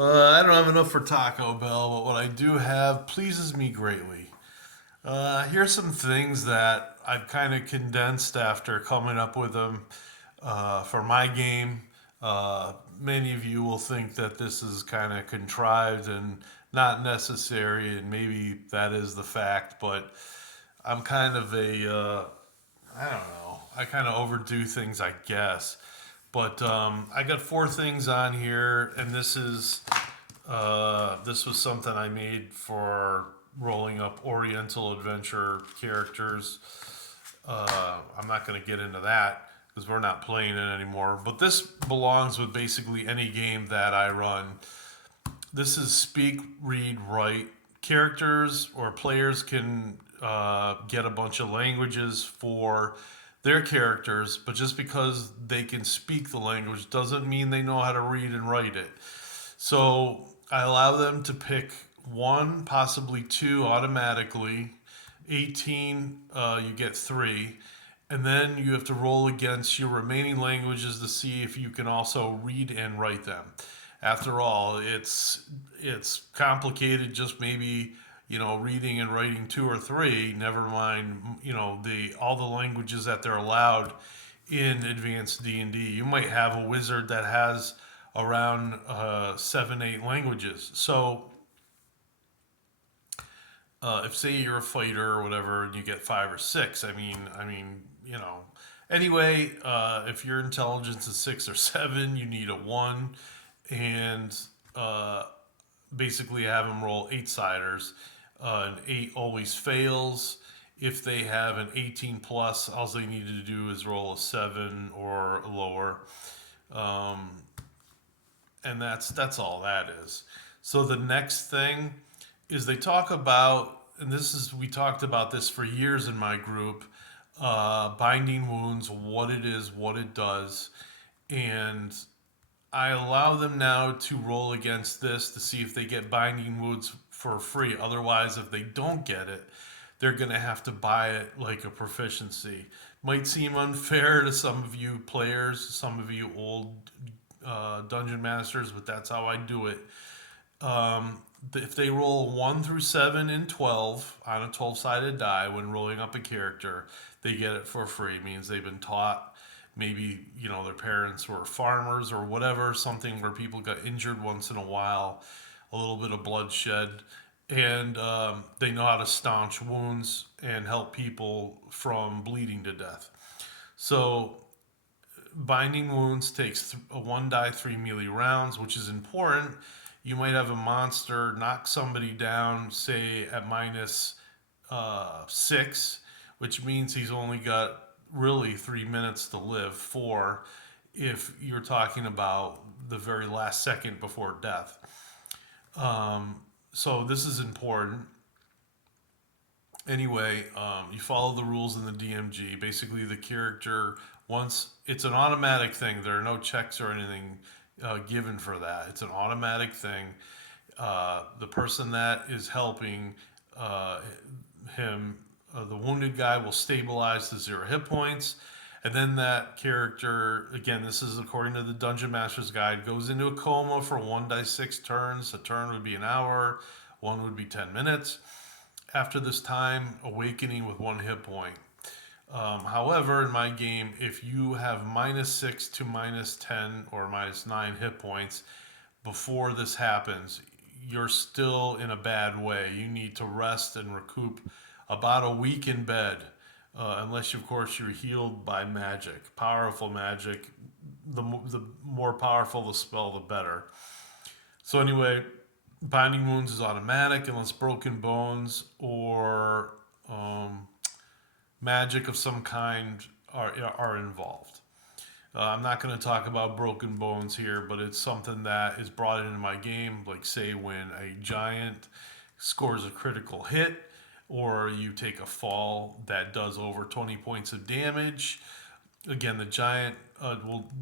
I don't have enough for Taco Bell, but what I do have pleases me greatly. Here's some things that I've kind of condensed after coming up with them for my game. Many of you will think that this is kind of contrived and not necessary, and maybe that is the fact, but I'm kind of I don't know. I kind of overdo things, I guess. But I got four things on here, and this was something I made for rolling up Oriental Adventure characters. I'm not going to get into that because we're not playing it anymore. But this belongs with basically any game that I run. This is speak, read, write. Characters or players can get a bunch of languages for their characters, but just because they can speak the language doesn't mean they know how to read and write it. So I allow them to pick one, possibly two automatically. 18, you get three. And then you have to roll against your remaining languages to see if you can also read and write them. After all, it's complicated. Just maybe reading and writing two or three. Never mind the all the languages that they're allowed in advanced D&D. You might have a wizard that has around 7, 8 languages. So if say you're a fighter or whatever, and you get 5 or 6, I mean. Anyway, if your intelligence is 6 or 7, you need a 1, and uh, basically have them roll 8-siders. An 8 always fails. If they have an 18 plus, all they need to do is roll a 7 or lower. Um, and that's all that is. So the next thing is they talk about, and this is we talked about this for years in my group, binding wounds, what it is, what it does, and I allow them now to roll against this to see if they get binding wounds for free. Otherwise, if they don't get it, they're going to have to buy it like a proficiency. Might seem unfair to some of you players, some of you old dungeon masters, but that's how I do it. If they roll 1 through 7 in 12 on a 12-sided die when rolling up a character, they get it for free. It means they've been taught. Maybe their parents were farmers or whatever, something where people got injured once in a while, a little bit of bloodshed, and they know how to staunch wounds and help people from bleeding to death. So binding wounds takes a 1 die 3 melee rounds, which is important. You might have a monster knock somebody down, say at minus 6, which means he's only got really 3 minutes to live. 4, if you're talking about the very last second before death. So this is important. Anyway, you follow the rules in the DMG. Basically, the character, once it's an automatic thing, there are no checks or anything given for that. It's an automatic thing. The person that is helping him, the wounded guy, will stabilize to 0 hit points. And then that character, again, this is according to the Dungeon Master's Guide, goes into a coma for 1 die 6 turns. A turn would be an hour, one would be 10 minutes. After this time, awakening with 1 hit point. However, in my game, if you have -6 to -10 or -9 hit points before this happens, you're still in a bad way. You need to rest and recoup about a week in bed, unless, of course, you're healed by magic, powerful magic. The more powerful the spell, the better. So, anyway, binding wounds is automatic unless broken bones or magic of some kind are involved. I'm not going to talk about broken bones here, but it's something that is brought into my game. Like, say, when a giant scores a critical hit, or you take a fall that does over 20 points of damage. Again, the giant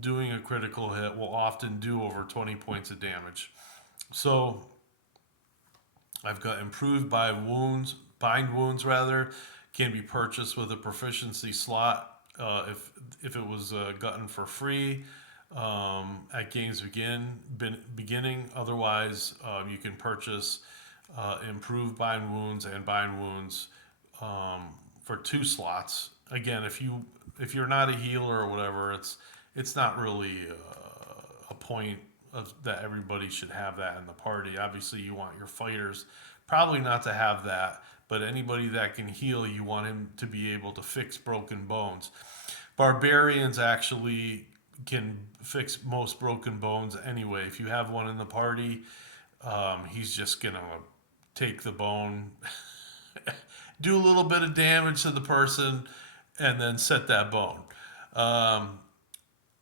doing a critical hit will often do over 20 points of damage. So I've got improved by wounds, bind wounds rather, can be purchased with a proficiency slot if it was gotten for free. at beginning. Otherwise, you can purchase improved bind wounds and bind wounds for 2 slots. Again, if you're not a healer or whatever, it's not really a point that everybody should have that in the party. Obviously, you want your fighters probably not to have that, but anybody that can heal, you want him to be able to fix broken bones. Barbarians actually can fix most broken bones anyway. If you have one in the party, he's just gonna take the bone, do a little bit of damage to the person, and then set that bone. Um,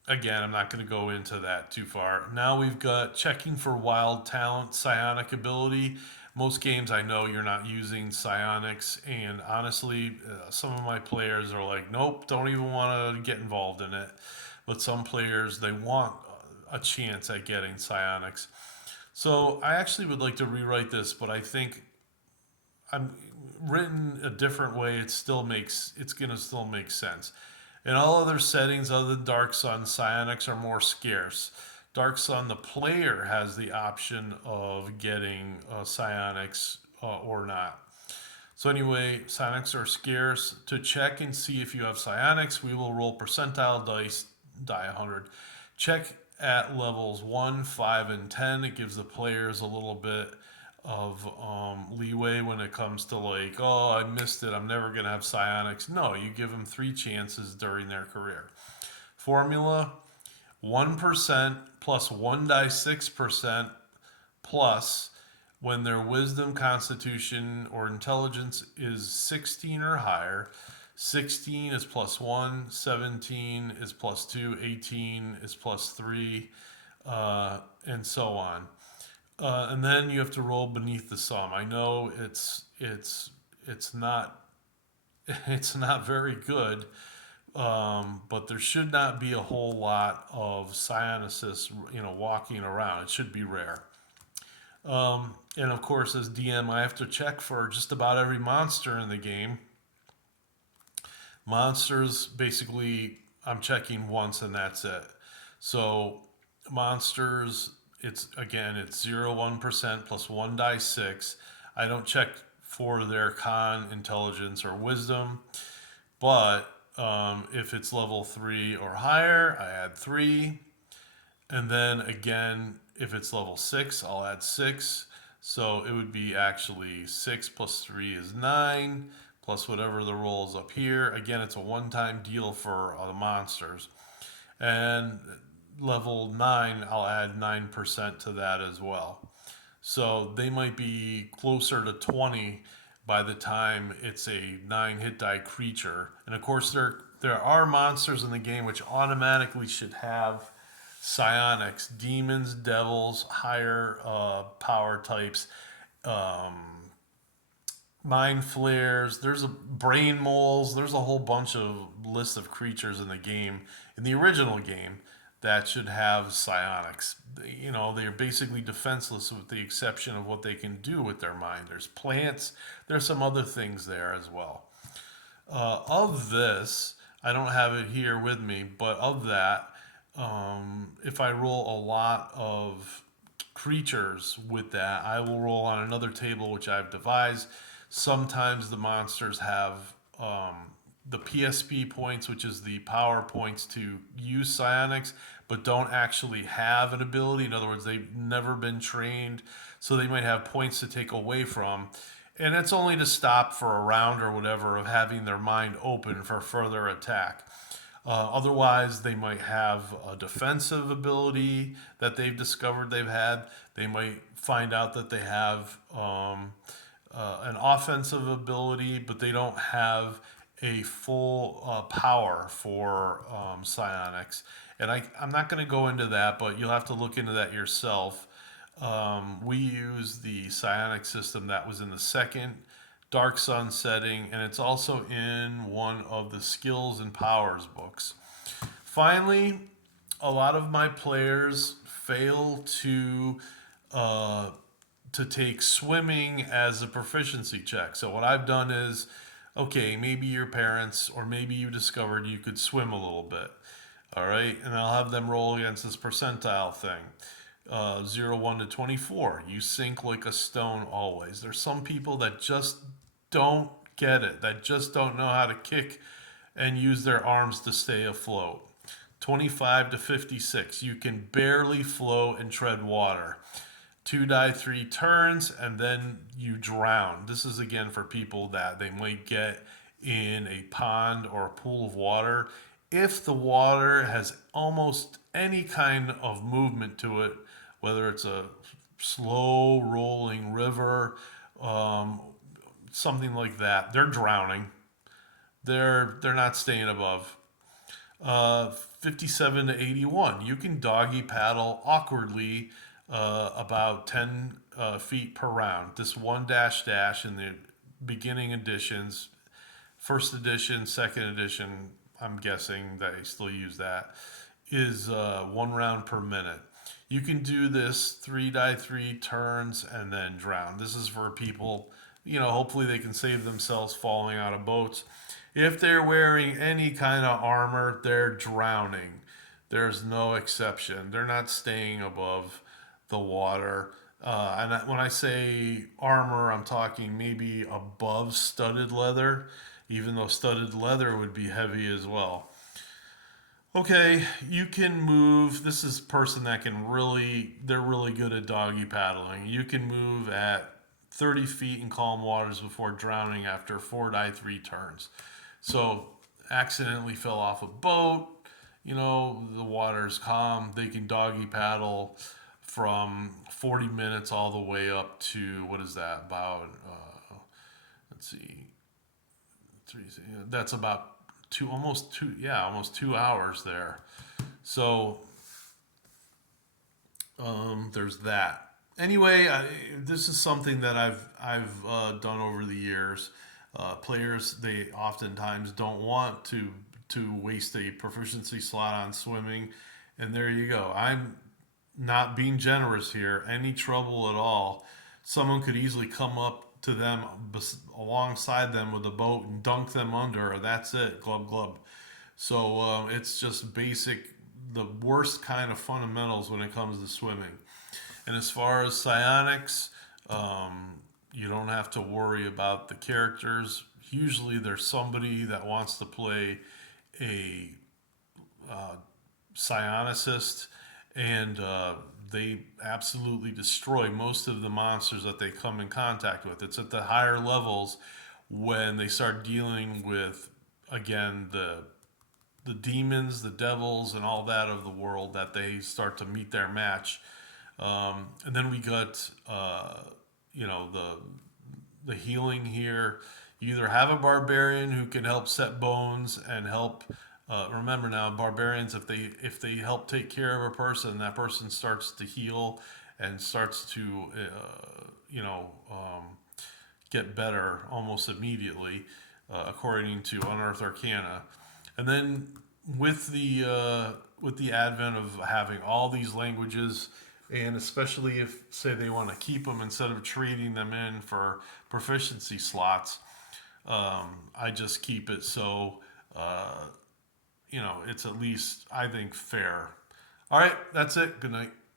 Again, I'm not going to go into that too far. Now we've got checking for wild talent, psionic ability. Most games I know you're not using psionics, and honestly, some of my players are like, nope, don't even want to get involved in it. But some players, they want a chance at getting psionics. So I actually would like to rewrite this, but I think I'm written a different way. It's gonna still make sense. In all other settings other than Dark Sun, psionics are more scarce. Dark Sun, the player has the option of getting psionics or not. So anyway, psionics are scarce. To check and see if you have psionics, we will roll percentile dice, die 100. Check at levels 1, 5, and 10. It gives the players a little bit of leeway when it comes to like, oh, I missed it. I'm never going to have psionics. No, you give them 3 chances during their career. Formula 1% plus 1 die 6% plus when their wisdom, constitution, or intelligence is 16 or higher. 16 is plus 1, 17 is plus 2, 18 is plus 3, and so on. And then you have to roll beneath the sum. I know it's not it's not very good, but there should not be a whole lot of psionicists, walking around. It should be rare. And of course, as DM, I have to check for just about every monster in the game. Monsters, basically, I'm checking once and that's it. So, monsters, it's 0 1% plus 1 die 6. I don't check for their con, intelligence, or wisdom, but if it's level 3 or higher, I add 3. And then again, if it's level 6, I'll add 6. So it would be actually 6 plus 3 is 9, plus whatever the roll is up here. Again, it's a one time deal for the monsters. And level 9, I'll add 9% to that as well. So they might be closer to 20 by the time it's a 9 hit die creature. And of course, there are monsters in the game which automatically should have psionics, demons, devils, higher power types, um, mind flares. There's a brain moles. There's a whole bunch of list of creatures in the game, in the original game, that should have psionics. They're basically defenseless with the exception of what they can do with their mind. There's plants. There's some other things there as well. Of this, I don't have it here with me, but of that, if I roll a lot of creatures with that, I will roll on another table which I've devised. Sometimes the monsters have the PSP points, which is the power points to use psionics, but don't actually have an ability. In other words, they've never been trained, so they might have points to take away from. And it's only to stop for a round or whatever of having their mind open for further attack. Otherwise, they might have a defensive ability that they've discovered they've had. They might find out that they have an offensive ability, but they don't have a full power for psionics. And I'm not going to go into that, but you'll have to look into that yourself. We use the psionic system that was in the second Dark Sun setting, and it's also in one of the skills and powers books. Finally, a lot of my players fail uh, to take swimming as a proficiency check. So what I've done is, okay, maybe your parents or maybe you discovered you could swim a little bit. All right, and I'll have them roll against this percentile thing. 0, 1 to 24. You sink like a stone always. There's some people that just don't get it, that just don't know how to kick and use their arms to stay afloat. 25 to 56. You can barely float and tread water. Two die, three turns, and then you drown. This is again for people that they might get in a pond or a pool of water. If the water has almost any kind of movement to it, whether it's a slow rolling river, um, something like that, they're drowning. They're not staying above. 57 to 81. You can doggy paddle awkwardly about 10 feet per round. This one dash dash in the beginning editions, first edition, second edition, I'm guessing they still use that, is 1 round per minute. You can do this 3 die 3 turns and then drown. This is for people, hopefully they can save themselves falling out of boats. If they're wearing any kind of armor, they're drowning. There's no exception. They're not staying above the water. And when I say armor, I'm talking maybe above studded leather, even though studded leather would be heavy as well. Okay, you can move. This is a person that can really, they're really good at doggy paddling. You can move at 30 feet in calm waters before drowning after 4 die 3 turns. So, accidentally fell off a boat, the water's calm. They can doggy paddle from 40 minutes all the way up to, what is that, about, let's see, three, that's about almost 2 hours there. So there's that. Anyway, this is something that I've done over the years. Players, they oftentimes don't want to waste a proficiency slot on swimming, and there you go. I'm not being generous here. Any trouble at all, someone could easily come up to them alongside them with a boat and dunk them under. That's it, glub glub. So it's just basic, the worst kind of fundamentals when it comes to swimming. And as far as psionics, you don't have to worry about the characters. Usually there's somebody that wants to play a psionicist, and they absolutely destroy most of the monsters that they come in contact with. It's at the higher levels when they start dealing with, again, the demons, the devils, and all that of the world, that they start to meet their match. And then we got, the healing here. You either have a barbarian who can help set bones and help. Remember now, barbarians, if they help take care of a person, that person starts to heal and starts to, you know, um, get better almost immediately, according to Unearthed Arcana. And then with the advent of having all these languages, and especially if, say, they want to keep them instead of trading them in for proficiency slots, I just keep it so it's at least, I think, fair. All right, that's it. Good night.